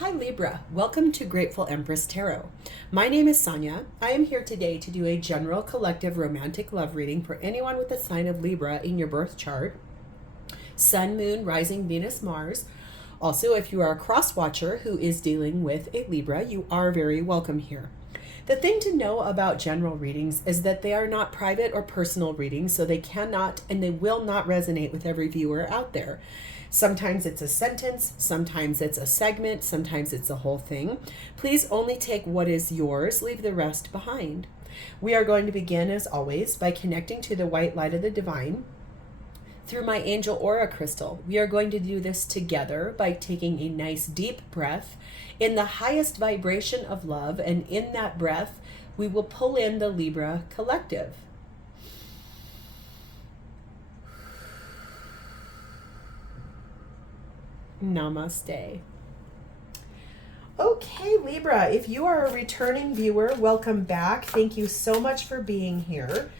Hi Libra, welcome to Grateful Empress Tarot. My name is Sonia. I am here today to do a general collective romantic love reading for anyone with the sign of Libra in your birth chart. Sun, Moon, Rising, Venus, Mars. Also, if you are a cross watcher who is dealing with a Libra, you are very welcome here. The thing to know about general readings is that they are not private or personal readings, so they cannot and they will not resonate with every viewer out there. Sometimes it's a sentence, sometimes it's a segment, sometimes it's a whole thing. Please only take what is yours, leave the rest behind. We are going to begin, as always, by connecting to the white light of the divine through my angel aura crystal. We are going to do this together by taking a nice deep breath in the highest vibration of love, and in that breath, we will pull in the Libra collective. Namaste. Okay, Libra, if you are a returning viewer, welcome back. Thank you so much for being here.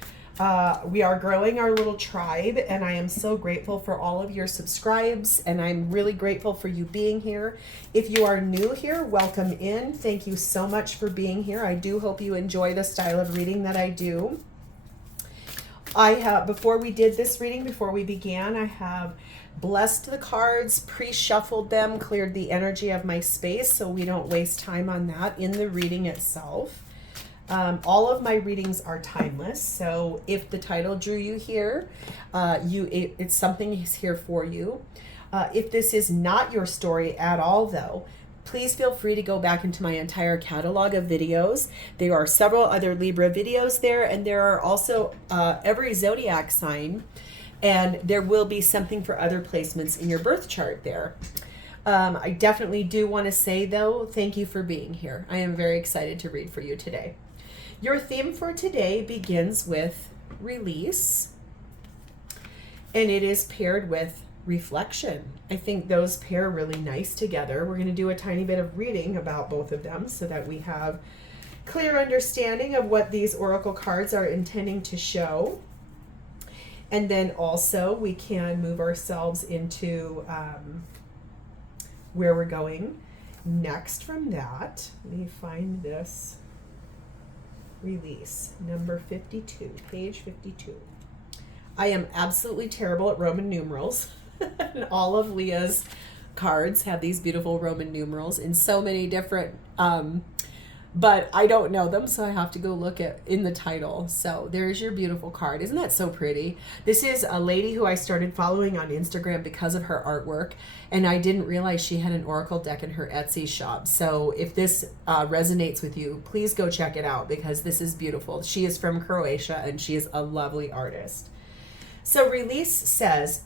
We are growing our little tribe, and I am so grateful for all of your subscribes, and I'm really grateful for you being here. If you are new here, welcome in. Thank you so much for being here. I do hope you enjoy the style of reading that I do. Before we did this reading, before we began, I have blessed the cards, pre-shuffled them, cleared the energy of my space so we don't waste time on that in the reading itself. All of my readings are timeless, so if the title drew you here, it's something is here for you. If this is not your story at all, though, please feel free to go back into my entire catalog of videos. There are several other Libra videos there, and there are also every zodiac sign, and there will be something for other placements in your birth chart there. I definitely do want to say, though, thank you for being here. I am very excited to read for you today. Your theme for today begins with release, and it is paired with reflection. I think those pair really nice together. We're going to do a tiny bit of reading about both of them so that we have clear understanding of what these oracle cards are intending to show. And then also we can move ourselves into where we're going next from that. Let me find this release, number 52, page 52. I am absolutely terrible at Roman numerals. And all of Leah's cards have these beautiful Roman numerals in so many different, but I don't know them, so I have to go look at in the title. So there's your beautiful card. Isn't that so pretty? This is a lady who I started following on Instagram because of her artwork, and I didn't realize she had an oracle deck in her Etsy shop. So if this resonates with you, please go check it out because this is beautiful. She is from Croatia, and she is a lovely artist. So release says,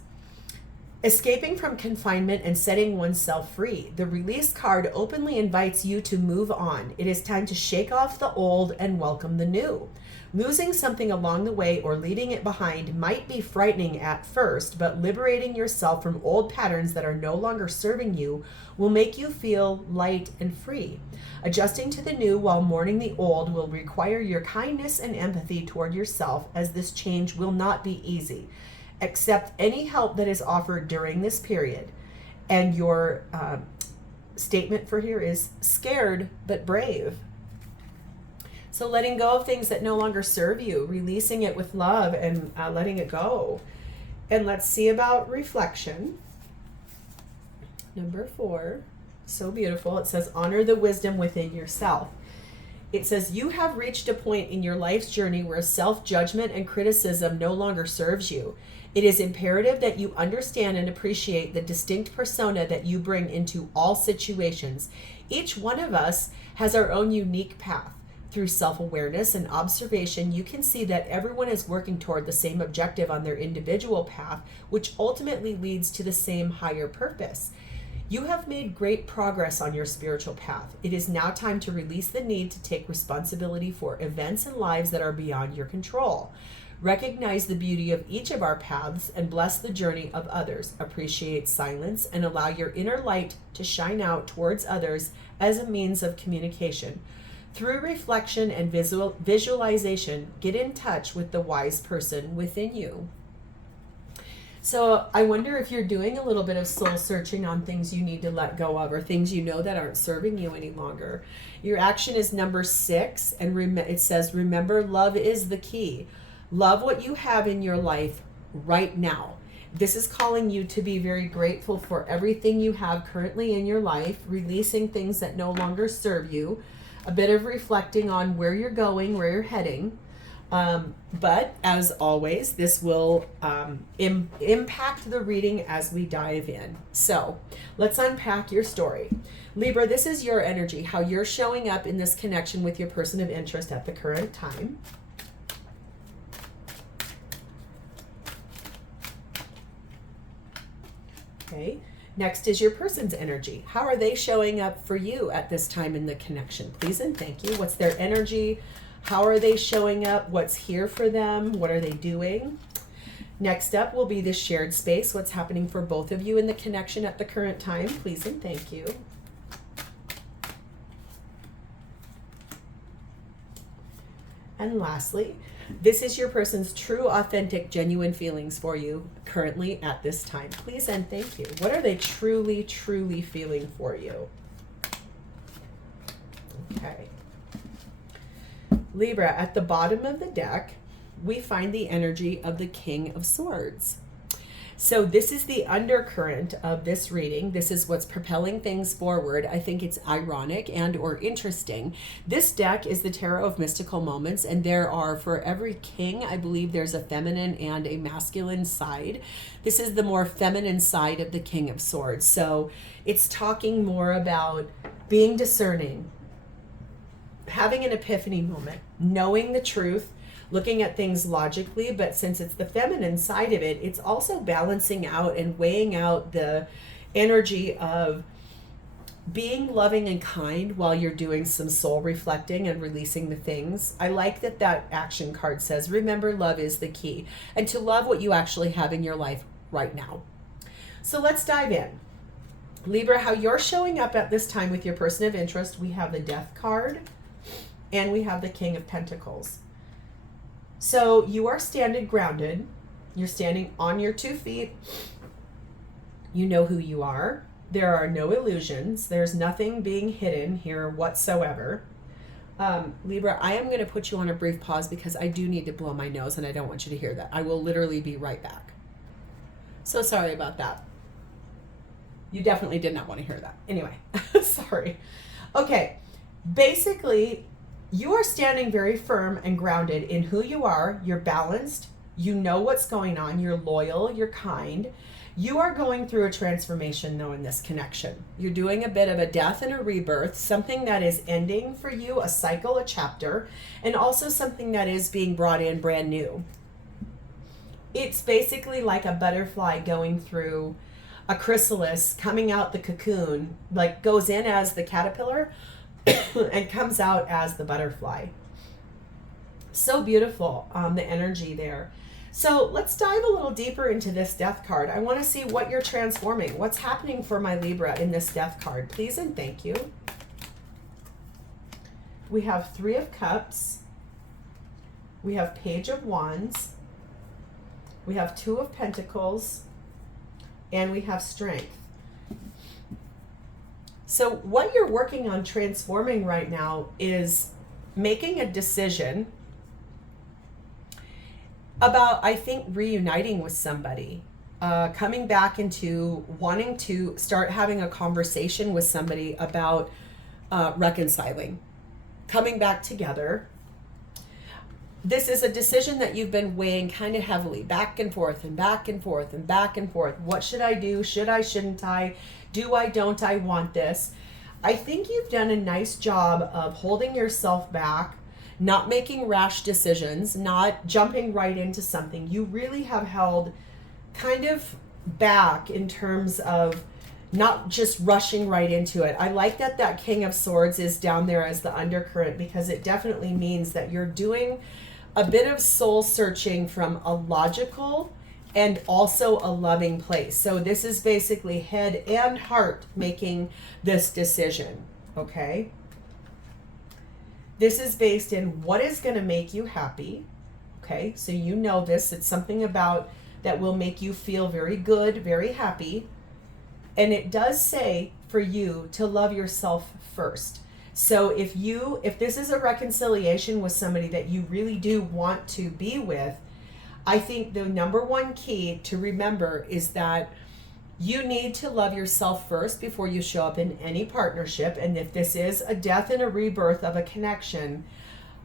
escaping from confinement and setting oneself free. The release card openly invites you to move on. It is time to shake off the old and welcome the new. Losing something along the way or leaving it behind might be frightening at first, but liberating yourself from old patterns that are no longer serving you will make you feel light and free. Adjusting to the new while mourning the old will require your kindness and empathy toward yourself, as this change will not be easy. Accept any help that is offered during this period. And your statement for here is scared but brave. So letting go of things that no longer serve you, releasing it with love and letting it go. And let's see about reflection. Number 4, so beautiful. It says, honor the wisdom within yourself. It says, you have reached a point in your life's journey where self-judgment and criticism no longer serves you. It is imperative that you understand and appreciate the distinct persona that you bring into all situations. Each one of us has our own unique path. Through self-awareness and observation, you can see that everyone is working toward the same objective on their individual path, which ultimately leads to the same higher purpose. You have made great progress on your spiritual path. It is now time to release the need to take responsibility for events and lives that are beyond your control. Recognize the beauty of each of our paths and bless the journey of others. Appreciate silence and allow your inner light to shine out towards others as a means of communication. Through reflection and visualization, get in touch with the wise person within you. So I wonder if you're doing a little bit of soul searching on things you need to let go of, or things you know that aren't serving you any longer. Your action is number 6, and it says, remember, love is the key. Love what you have in your life right now. This is calling you to be very grateful for everything you have currently in your life, releasing things that no longer serve you, a bit of reflecting on where you're going, where you're heading. But as always, this will impact the reading as we dive in. So let's unpack your story. Libra, this is your energy, how you're showing up in this connection with your person of interest at the current time. Okay. Next is your person's energy. How are they showing up for you at this time in the connection? Please and thank you. What's their energy? How are they showing up? What's here for them? What are they doing? Next up will be the shared space. What's happening for both of you in the connection at the current time? Please and thank you. And lastly, this is your person's true, authentic, genuine feelings for you currently at this time. Please and thank you. What are they truly, truly feeling for you? Okay. Libra, at the bottom of the deck, we find the energy of the King of Swords. So this is the undercurrent of this reading. This is what's propelling things forward. I think it's ironic and or interesting. This deck is the Tarot of Mystical Moments, and there are, for every king, I believe there's a feminine and a masculine side. This is the more feminine side of the King of Swords. So it's talking more about being discerning, having an epiphany moment, knowing the truth, looking at things logically, but since it's the feminine side of it, it's also balancing out and weighing out the energy of being loving and kind while you're doing some soul reflecting and releasing the things. I like that that action card says, remember, love is the key, and to love what you actually have in your life right now. So let's dive in. Libra, how you're showing up at this time with your person of interest, we have the Death card and we have the King of Pentacles. So you are standing grounded. You're standing on your 2 feet. You know who you are. There are no illusions. There's nothing being hidden here whatsoever. Libra, I am going to put you on a brief pause because I do need to blow my nose and I don't want you to hear that. I will literally be right back. So sorry about that. You definitely did not want to hear that. Anyway, sorry. Okay, basically, you are standing very firm and grounded in who you are. You're balanced. You know what's going on. You're loyal. You're kind. You are going through a transformation, though, in this connection. You're doing a bit of a death and a rebirth, something that is ending for you, a cycle, a chapter, and also something that is being brought in brand new. It's basically like a butterfly going through a chrysalis, coming out the cocoon, like goes in as the caterpillar and comes out as the butterfly. So beautiful, the energy there. So let's dive a little deeper into this Death card. I want to see what you're transforming. What's happening for my Libra in this Death card? Please and thank you. We have 3 of Cups. We have Page of Wands. We have 2 of Pentacles. And we have Strength. So what you're working on transforming right now is making a decision about, I think, reuniting with somebody, coming back into wanting to start having a conversation with somebody about reconciling, coming back together. This is a decision that you've been weighing kind of heavily, back and forth and back and forth and back and forth. What should I do? Should I? Shouldn't I? Do I? Don't I want this? I think you've done a nice job of holding yourself back, not making rash decisions, not jumping right into something. You really have held kind of back in terms of not just rushing right into it. I like that that King of Swords is down there as the undercurrent, because it definitely means that you're doing a bit of soul searching from a logical and also a loving place. So this is basically head and heart making this decision, okay? This is based in what is going to make you happy, okay? So you know this. It's something about that will make you feel very good, very happy. And it does say for you to love yourself first. So if this is a reconciliation with somebody that you really do want to be with, I think the number one key to remember is that you need to love yourself first before you show up in any partnership. And if this is a death and a rebirth of a connection,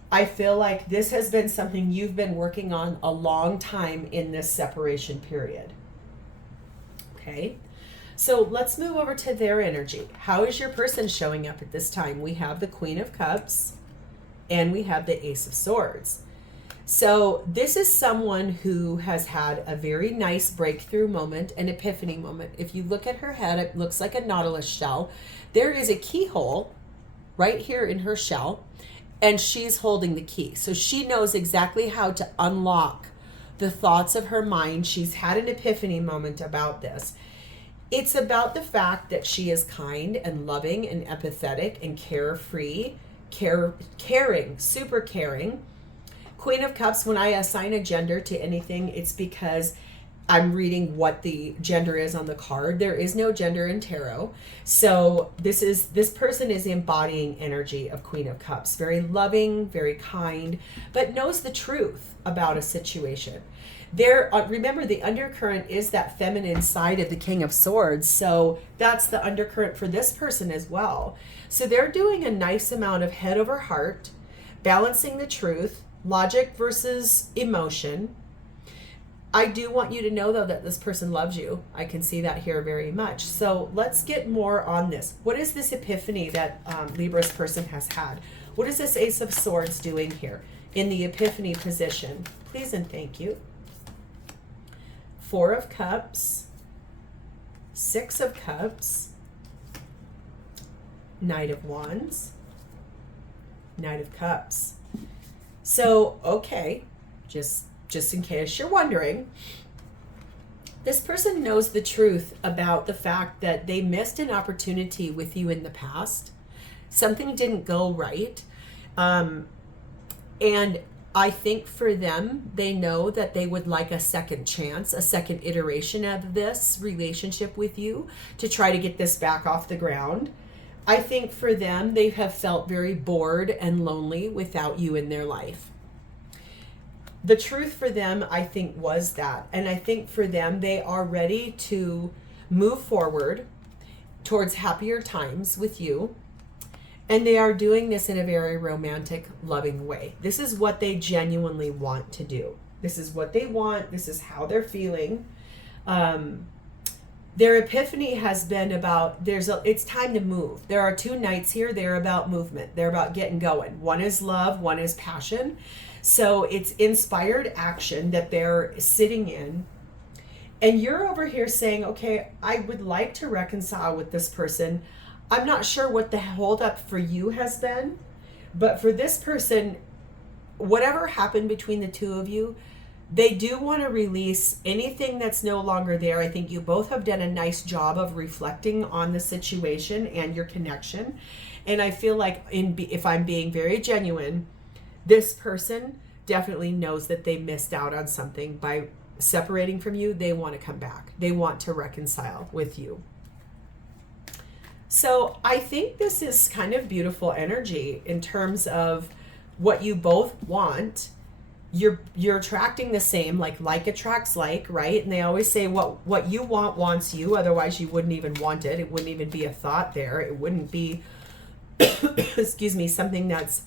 I feel like this has been something you've been working on a long time in this separation period. Okay, so let's move over to their energy. How is your person showing up at this time? We have the Queen of Cups and we have the Ace of Swords. So this is someone who has had a very nice breakthrough moment, an epiphany moment. If you look at her head, it looks like a nautilus shell. There is a keyhole right here in her shell, and she's holding the key. So she knows exactly how to unlock the thoughts of her mind. She's had an epiphany moment about this. It's about the fact that she is kind and loving and empathetic and carefree, caring, super caring. Queen of Cups, when I assign a gender to anything, it's because I'm reading what the gender is on the card. There is no gender in tarot. So this person is embodying energy of Queen of Cups. Very loving, very kind, but knows the truth about a situation. Remember, the undercurrent is that feminine side of the King of Swords. So that's the undercurrent for this person as well. So they're doing a nice amount of head over heart, balancing the truth, logic versus emotion. I do want you to know, though, that this person loves you. I can see that here very much. So let's get more on this. What is this epiphany that Libra's person has had? What is this Ace of Swords doing here in the epiphany position? Please and thank you. Four of Cups, Six of Cups, Knight of Wands, Knight of Cups. So, okay, just in case you're wondering, this person knows the truth about the fact that they missed an opportunity with you in the past. Something didn't go right. And I think for them, they know that they would like a second chance, a second iteration of this relationship with you to try to get this back off the ground. I think for them, they have felt very bored and lonely without you in their life. The truth for them, I think, was that. And I think for them, they are ready to move forward towards happier times with you. And they are doing this in a very romantic, loving way. This is what they genuinely want to do. This is what they want. This is how they're feeling. Their epiphany has been about, it's time to move. There are two knights here. They're about movement. They're about getting going. One is love, one is passion. So it's inspired action that they're sitting in. And you're over here saying, okay, I would like to reconcile with this person. I'm not sure what the holdup for you has been, but for this person, whatever happened between the two of you, they do want to release anything that's no longer there. I think you both have done a nice job of reflecting on the situation and your connection. And I feel like if I'm being very genuine, this person definitely knows that they missed out on something by separating from you. They want to come back. They want to reconcile with you. So I think this is kind of beautiful energy in terms of what you both want. You're attracting the same, like attracts like, right? And they always say what you want wants you, otherwise you wouldn't even want it. It wouldn't even be a thought there. It wouldn't be, excuse me, something that's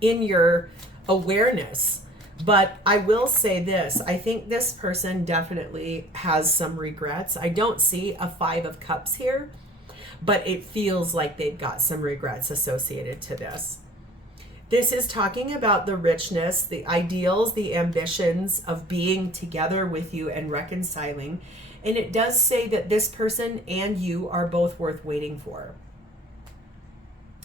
in your awareness. But I will say this, I think this person definitely has some regrets. I don't see a Five of Cups here, but it feels like they've got some regrets associated to this. This is talking about the richness, the ideals, the ambitions of being together with you and reconciling. And it does say that this person and you are both worth waiting for.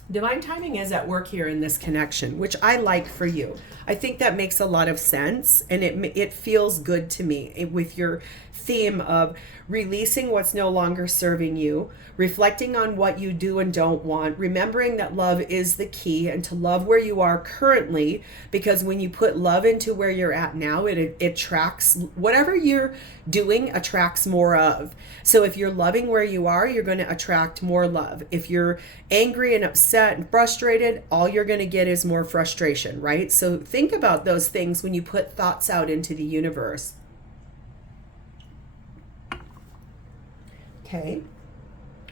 Divine timing is at work here in this connection, which I like for you. I think that makes a lot of sense, and it feels good to me with your theme of releasing what's no longer serving you, reflecting on what you do and don't want, remembering that love is the key, and to love where you are currently, because when you put love into where you're at now, it attracts whatever you're doing, attracts more of. So if you're loving where you are, you're going to attract more love. If you're angry and upset and frustrated, all you're going to get is more frustration, right? So think about those things when you put thoughts out into the universe. Okay.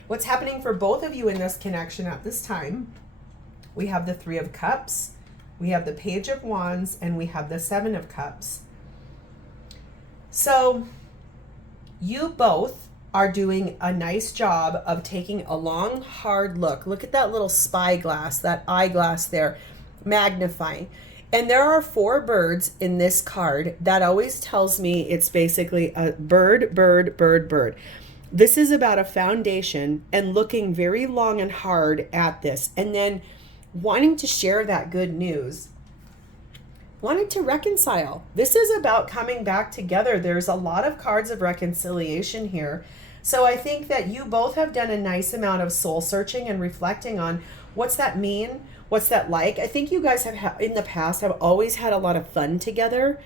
What's happening for both of you in this connection at this time? We have the Three of Cups, we have the Page of Wands, and we have the Seven of Cups. So you both are doing a nice job of taking a long, hard look. Look at that little spyglass, that eyeglass there, magnifying. And there are 4 birds in this card. That always tells me it's basically a bird, bird, bird, bird. This is about a foundation and looking very long and hard at this, and then wanting to share that good news, wanting to reconcile. This is about coming back together. There's a lot of cards of reconciliation here. So I think that you both have done a nice amount of soul searching and reflecting on what's that mean? What's that like? I think you guys have in the past have always had a lot of fun together.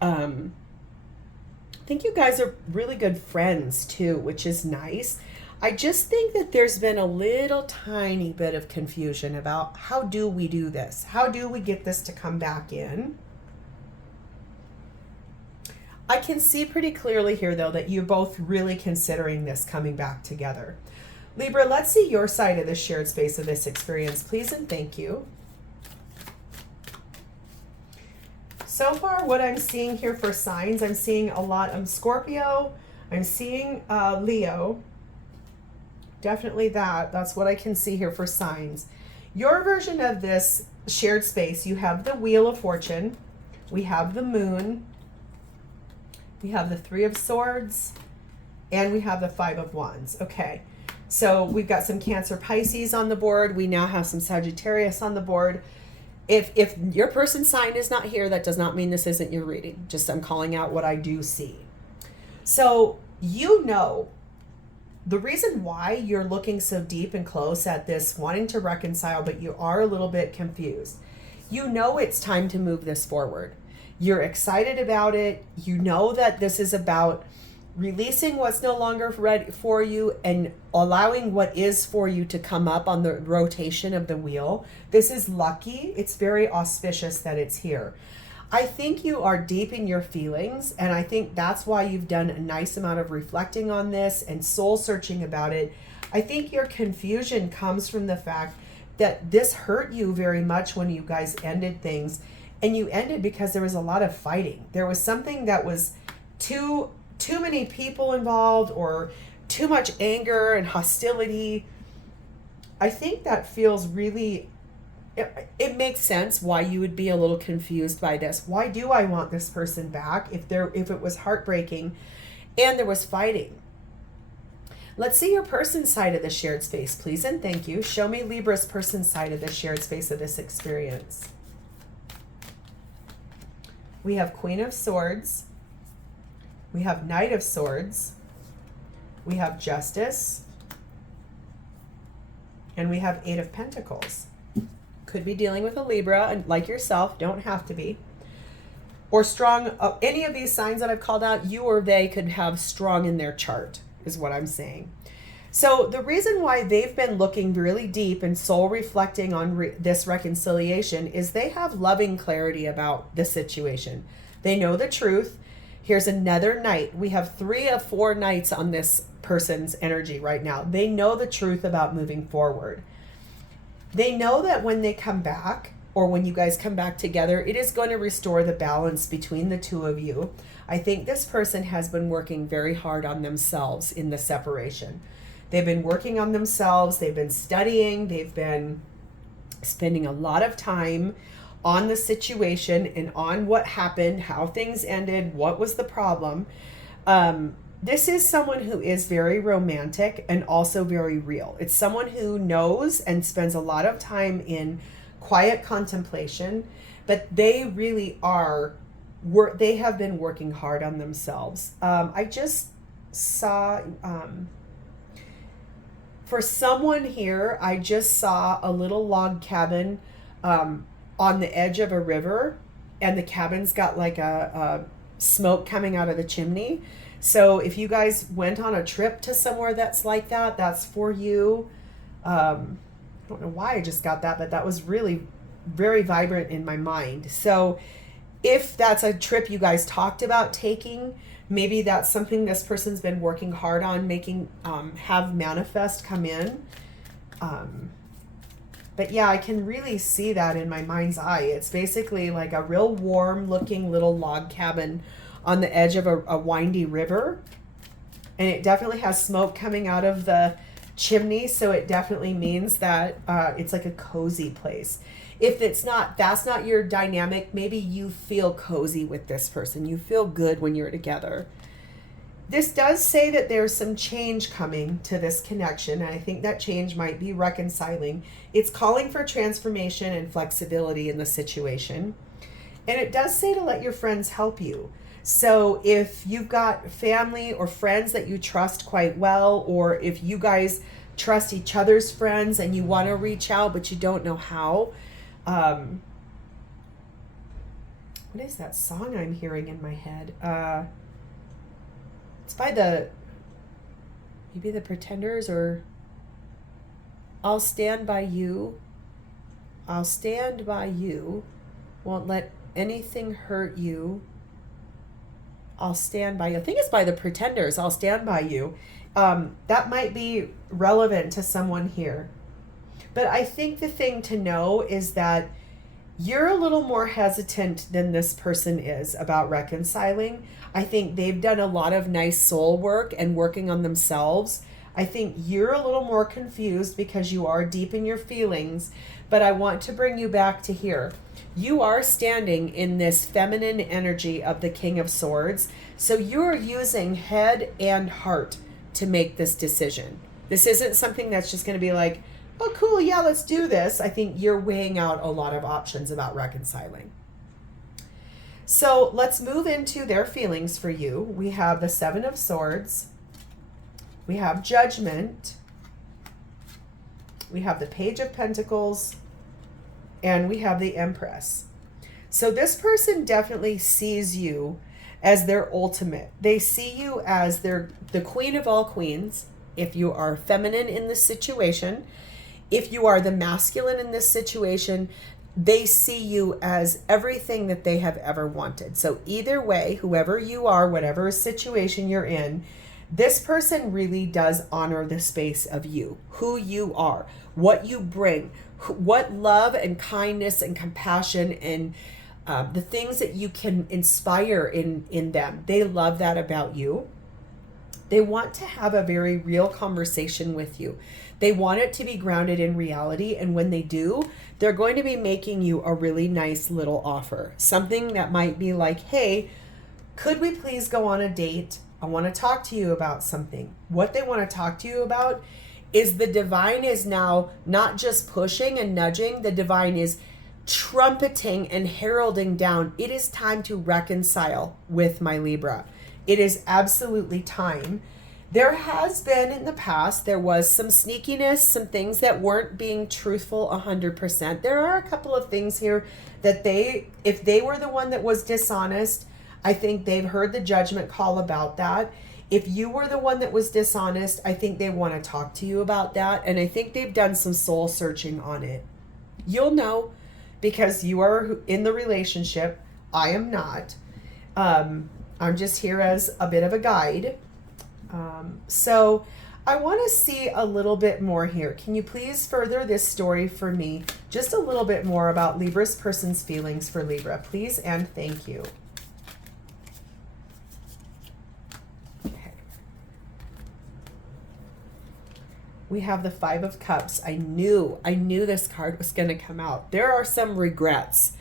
I think you guys are really good friends too, which is nice. I just think that there's been a little tiny bit of confusion about how do we do this? How do we get this to come back in? I can see pretty clearly here though that you're both really considering this coming back together. Libra, let's see your side of the shared space of this experience, please and thank you. So far, what I'm seeing here for signs, I'm seeing a lot of Scorpio. I'm seeing Leo. Definitely that. That's what I can see here for signs. Your version of this shared space, you have the Wheel of Fortune. We have the Moon. We have the Three of Swords. And we have the Five of Wands. Okay. So we've got some Cancer Pisces on the board. We now have some Sagittarius on the board. If your person's sign is not here, that does not mean this isn't your reading. Just I'm calling out what I do see. So you know the reason why you're looking so deep and close at this, wanting to reconcile, but you are a little bit confused. You know it's time to move this forward. You're excited about it. You know that this is about releasing what's no longer ready for you and allowing what is for you to come up on the rotation of the wheel. This is lucky. It's very auspicious that it's here. I think you are deep in your feelings, and I think that's why you've done a nice amount of reflecting on this and soul searching about it. I think your confusion comes from the fact that this hurt you very much when you guys ended things, and you ended because there was a lot of fighting. There was something that was too many people involved, or too much anger and hostility. I think that feels really, it makes sense why you would be a little confused by this. Why do I want this person back if it was heartbreaking and there was fighting? Let's see your person's side of the shared space, please and thank you. Show me Libra's person's side of the shared space of this experience. We have Queen of Swords. We have Knight of Swords. We have Justice. And we have Eight of Pentacles. Could be dealing with a Libra, and like yourself, don't have to be. Or strong, any of these signs that I've called out, you or they could have strong in their chart, is what I'm saying. So the reason why they've been looking really deep and soul reflecting on this reconciliation is they have loving clarity about the situation. They know the truth. Here's another knight. We have 3 of 4 knights on this person's energy right now. They know the truth about moving forward. They know that when they come back, or when you guys come back together, it is going to restore the balance between the two of you. I think this person has been working very hard on themselves in the separation. They've been working on themselves. They've been studying. They've been spending a lot of time on the situation and on what happened, how things ended, what was the problem. This is someone who is very romantic and also very real. It's someone who knows and spends a lot of time in quiet contemplation, but they really are, they have been working hard on themselves. I just saw, for someone here, I just saw a little log cabin on the edge of a river, and the cabin's got like a smoke coming out of the chimney. So if you guys went on a trip to somewhere that's like that, that's for you. I don't know why I just got that, but that was really very vibrant in my mind. So if that's a trip you guys talked about taking, maybe that's something this person's been working hard on making, have manifest come in. But yeah, I can really see that in my mind's eye. It's basically like a real warm looking little log cabin on the edge of a windy river. And it definitely has smoke coming out of the chimney. So it definitely means that it's like a cozy place. If it's not, that's not your dynamic, maybe you feel cozy with this person. You feel good when you're together. This does say that there's some change coming to this connection. And I think that change might be reconciling. It's calling for transformation and flexibility in the situation. And it does say to let your friends help you. So if you've got family or friends that you trust quite well, or if you guys trust each other's friends and you want to reach out but you don't know how, what is that song I'm hearing in my head? It's by maybe the Pretenders, or I'll stand by you. I'll stand by you. Won't let anything hurt you. I'll stand by you. I think it's by the Pretenders. I'll stand by you. That might be relevant to someone here. But I think the thing to know is that you're a little more hesitant than this person is about reconciling. I think they've done a lot of nice soul work and working on themselves. I think you're a little more confused because you are deep in your feelings. But I want to bring you back to here. You are standing in this feminine energy of the King of Swords. So you're using head and heart to make this decision. This isn't something that's just going to be like, oh, cool, yeah, let's do this. I think you're weighing out a lot of options about reconciling. So let's move into their feelings for you. We have the Seven of Swords. We have Judgment. We have the Page of Pentacles. And we have the Empress. So this person definitely sees you as their ultimate. They see you as the queen of all queens. If you are feminine in this situation, if you are the masculine in this situation, they see you as everything that they have ever wanted. So either way, whoever you are, whatever situation you're in, this person really does honor the space of you, who you are, what you bring, what love and kindness and compassion and the things that you can inspire in them. They love that about you. They want to have a very real conversation with you. They want it to be grounded in reality. And when they do, they're going to be making you a really nice little offer. Something that might be like, hey, could we please go on a date? I want to talk to you about something. What they want to talk to you about is the divine is now not just pushing and nudging. The divine is trumpeting and heralding down. It is time to reconcile with my Libra. It is absolutely time. There has been in the past, there was some sneakiness, some things that weren't being truthful 100%. There are a couple of things here that if they were the one that was dishonest, I think they've heard the judgment call about that. If you were the one that was dishonest, I think they want to talk to you about that. And I think they've done some soul searching on it. You'll know because you are in the relationship. I am not. I'm just here as a bit of a guide. So I want to see a little bit more here. Can you please further this story for me? Just a little bit more about Libra's person's feelings for Libra, please, and thank you. Okay. We have the Five of Cups. I knew this card was going to come out. There are some regrets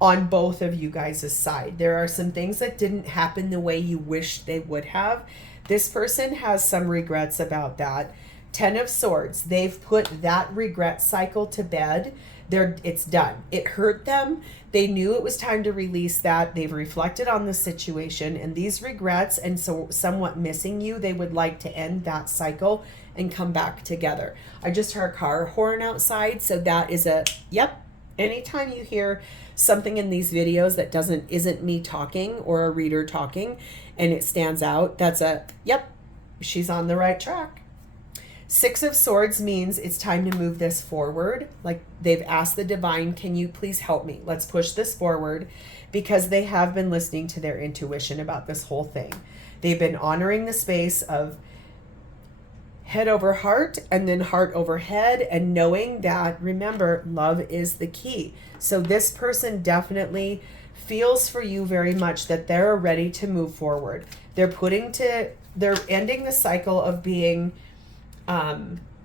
on both of you guys' side. There are some things that didn't happen the way you wished they would have. This person has some regrets about that. 10 of Swords. They've put that regret cycle to bed. It's done. It hurt them. They knew it was time to release that. They've reflected on the situation, and these regrets and so somewhat missing you, they would like to end that cycle and come back together. I just heard a car horn outside, so that is a yep. Anytime you hear something in these videos that isn't me talking or a reader talking and it stands out, that's a yep, she's on the right track. 6 of Swords means it's time to move this forward. Like they've asked the divine, can you please help me? Let's push this forward, because they have been listening to their intuition about this whole thing. They've been honoring the space of head over heart and then heart over head, and knowing that, remember, love is the key. So this person definitely feels for you very much that they're ready to move forward. They're ending the cycle of being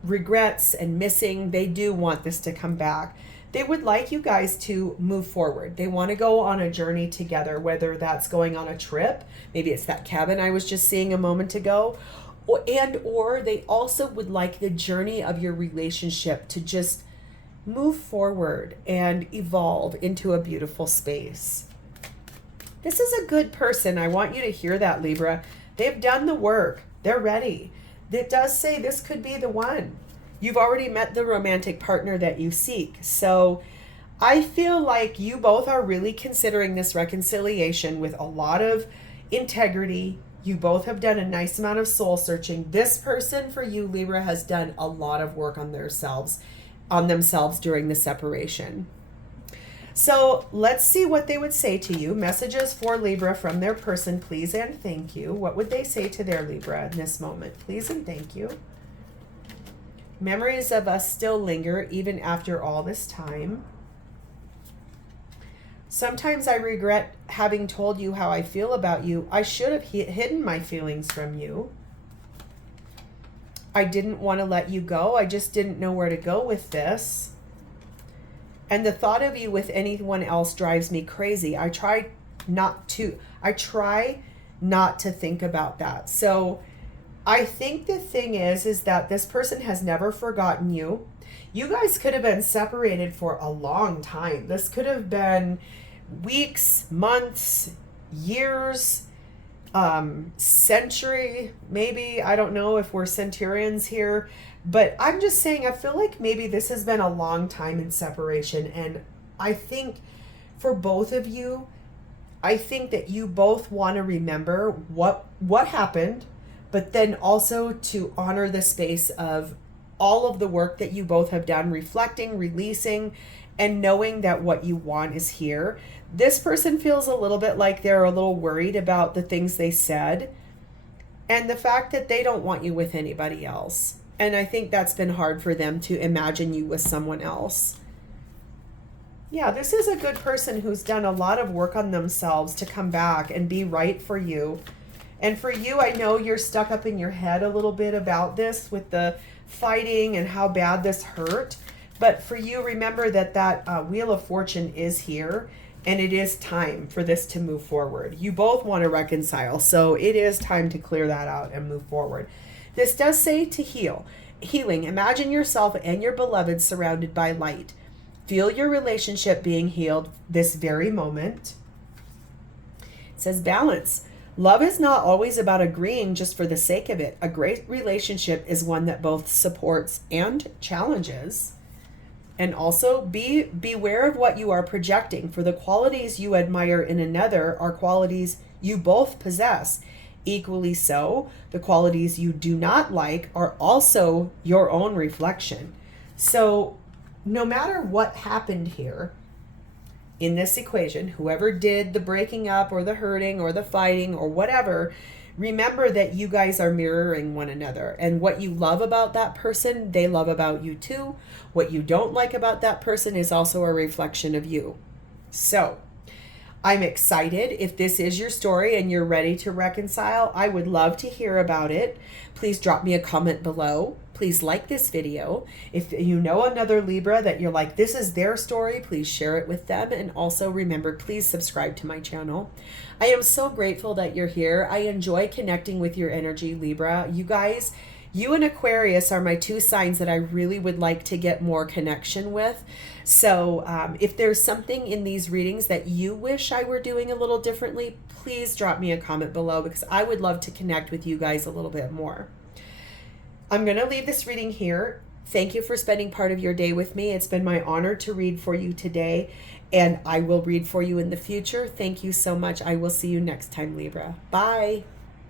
regrets and missing. They do want this to come back. They would like you guys to move forward. They want to go on a journey together, whether that's going on a trip, maybe it's that cabin I was just seeing a moment ago, or they also would like the journey of your relationship to just move forward and evolve into a beautiful space. This is a good person. I want you to hear that, Libra. They've done the work. They're ready. It does say this could be the one. You've already met the romantic partner that you seek. So I feel like you both are really considering this reconciliation with a lot of integrity. You both have done a nice amount of soul searching. This person for you, Libra, has done a lot of work on themselves during the separation. So let's see what they would say to you. Messages for Libra from their person, please and thank you. What would they say to their Libra in this moment? Please and thank you. Memories of us still linger even after all this time. Sometimes I regret having told you how I feel about you. I should have hidden my feelings from you. I didn't want to let you go. I just didn't know where to go with this. And the thought of you with anyone else drives me crazy. I try not to think about that. So I think the thing is that this person has never forgotten you. You guys could have been separated for a long time. This could have been weeks, months, years, century, maybe. I don't know if we're centurions here. But I'm just saying, I feel like maybe this has been a long time in separation. And I think for both of you, I think that you both want to remember what happened, but then also to honor the space of all of the work that you both have done, reflecting, releasing, and knowing that what you want is here. This person feels a little bit like they're a little worried about the things they said and the fact that they don't want you with anybody else. And I think that's been hard for them to imagine you with someone else. Yeah, this is a good person who's done a lot of work on themselves to come back and be right for you. And for you, I know you're stuck up in your head a little bit about this with the fighting and how bad this hurt. But for you, remember that Wheel of Fortune is here, and it is time for this to move forward. You both want to reconcile, so it is time to clear that out and move forward. This does say to healing. Imagine yourself and your beloved surrounded by light. Feel your relationship being healed this very moment. It says balance. Love is not always about agreeing just for the sake of it. A great relationship is one that both supports and challenges. And also beware of what you are projecting, for the qualities you admire in another are qualities you both possess. Equally so, the qualities you do not like are also your own reflection. So no matter what happened here in this equation, whoever did the breaking up or the hurting or the fighting or whatever, remember that you guys are mirroring one another. And what you love about that person, they love about you too. What you don't like about that person is also a reflection of you. So I'm excited. If this is your story and you're ready to reconcile, I would love to hear about it. Please drop me a comment below. please like this video. If you know another Libra that you're like, this is their story, please share it with them. And also remember, please subscribe to my channel. I am so grateful that you're here. I enjoy connecting with your energy, Libra. You guys, you and Aquarius are my two signs that I really would like to get more connection with. So if there's something in these readings that you wish I were doing a little differently, please drop me a comment below, because I would love to connect with you guys a little bit more. I'm going to leave this reading here. Thank you for spending part of your day with me. It's been my honor to read for you today, and I will read for you in the future. Thank you so much. I will see you next time, Libra. Bye.